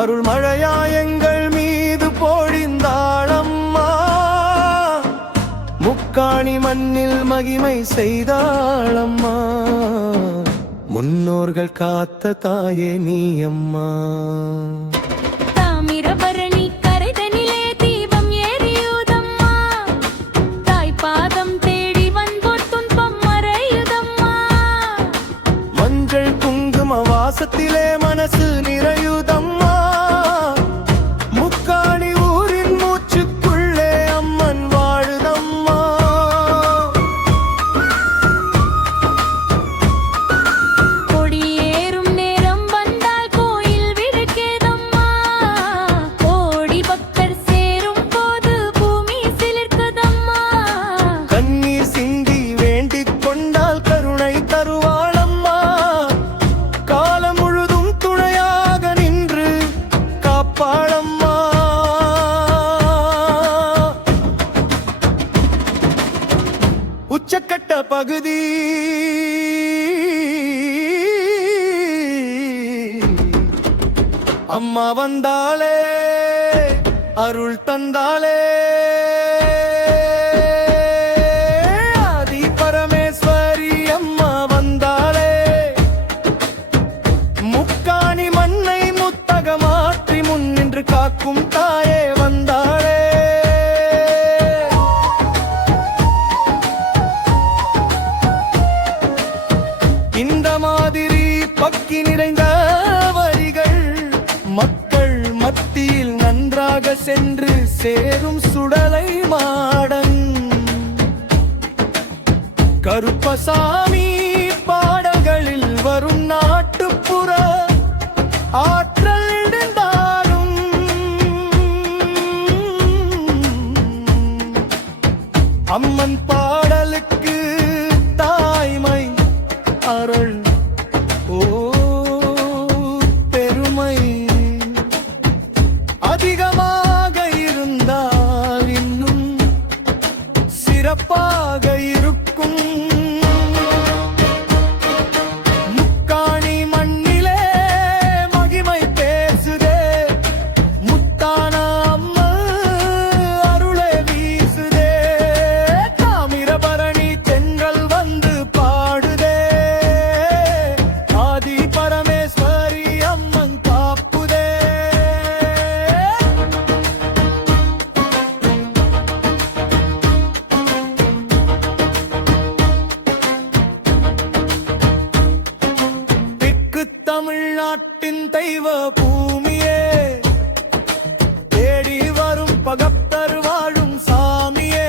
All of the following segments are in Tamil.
அருள் மழையா எங்கள் மீது பொழிந்தாளம்மா. முக்காணி மண்ணில் மகிமை செய்தாளம்மா. முன்னோர்கள் காத்த தாயே நீ அம்மா. தாமிரபரணி கரைதனிலே தீபம் எரியுதம்மா. தாய் பாதம் தேடி வந்தோர் துன்பம் மறையுதம்மா. மஞ்சள் குங்கும வாசத்திலே மனசு நிறையுதம்மா. முக்காணி ஊரின் மூச்சுக்குள்ளே அம்மன் வாழுதம்மா. கொடியேறும் நேரம் வந்தால் கோயில் விளக்கேதம்மா. கோடி பக்தர் சேரும் போது பூமி சிலிர்க்குதம்மா. கண்ணீர் சிந்தி வேண்டிக் கொண்டால் கருணை தருவாளம்மா. காலம் முழுதும் துணையாக நின்று காப்பாளம்மா. உச்சக்கட்ட பகுதி அம்மா வந்தாளே அருள் தந்தாளே. ஆதி பரமேஸ்வரி அம்மா வந்தாளே. முக்காணி மண்ணை முத்தக மாற்றி முன்னின்று காக்கும் தாயே வந்தாளே. இந்த மாதிரி பக்கி நிறைந்த வரிகள் மக்கள் மத்தியில் நன்றாக சென்று சேரும் சுடலை மாடன் கருப்பசாமி பாடல்களில் வரும் நாட்டுப்புற ஆற்றல் இருந்தாலும் அம்மன் பாடலுக்கு தாய்மை அருள் ஓ பெருமை அதிகமாக இருந்தால் இன்னும் சிறப்பாக இருக்கும். முக்காணி மண்ணிலே மகிமை பேசுதே. முத்தான அம்மா அருளை வீசுதே. தாமிரபரணி தென்றல் வந்து பாடுதே. ஆதி பரமேஸ்வரி அம்மன் காப்புதே. தெற்கு தமிழ்நாட்டின் தெய்வ பூமியே. தேடி வரும் பகத்தர் வாழும் சாமியே.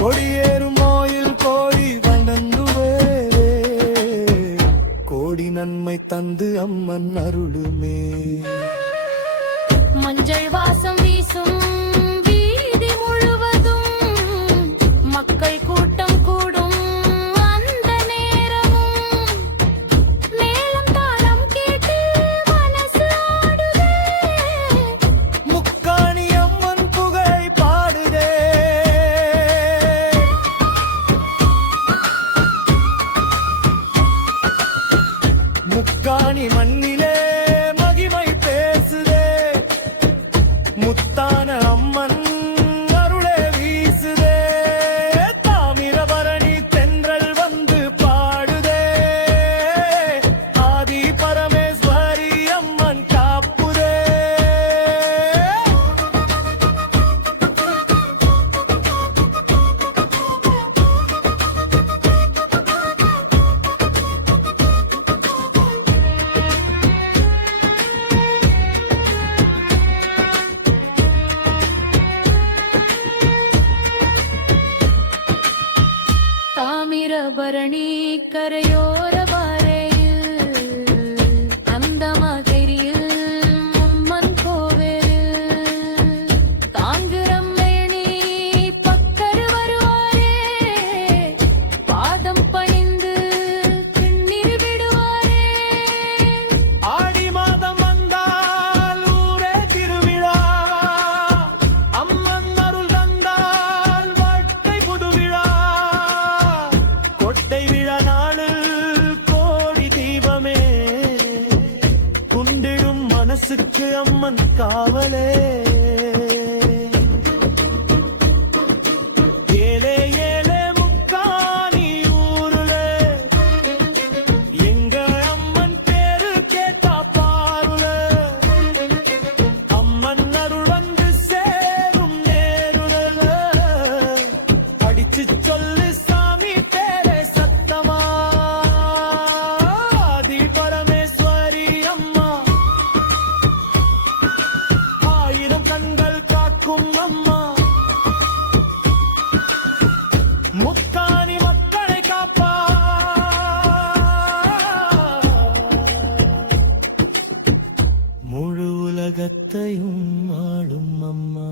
கொடியேறும் கோயில் கோடி வணங்குவேரே. கோடி நன்மை தந்து அம்மன் அருளுமே. மஞ்சள் வாசம் வீசும் வீதி முழுவதும் மக்கள் கூட்டம் கூடும் அந்த நேரமும். மேளம் தாளம் கேட்டு மனசு ஆடுதே. முக்காணி அம்மன் புகழை பாடுதே. முக்காணி மண்ணிலே மகிமை பேசுதே. முத்தான அம்மன் அருளே வீசுதே. தாமிரபரணி தென்றல் வந்து பாடுதே. ஆதி பரமேஸ்வரி அம்மன் காப்புதே. தாமிரபரணி கரையோர பாறையில் அந்த மாதிரியில் அம்மன் கோவிலில் காஞ்சிரம் வேணி பக்கர் வருவாரே. பாதம் பணிந்து கண்ணீர் விடுவாரே. ஆடி மாதம் வந்தால் ஊரே திருவிழா. அம்மன் அருள் தந்தால் வாழ்க்கை புதுவிழா. கொட்டை விழா நாளில் மனசுக்கு அம்மன் காவலே ஏலே ஏலே முக்காணி ஊருல எங்க அம்மன் பேரு கேட்டா பாருல அம்மன் அருள் வந்து சேரும் நேருல அடிச்சு சொல்லு சாமி பேரே சத்தமா ஆதி பரமேஸ்வரி அம்மா ஆயிரம் கண்கள் காக்கும் அம்மா முக்காணி மக்களை காப்பா முழு உலகத்தையும் ஆளும் அம்மா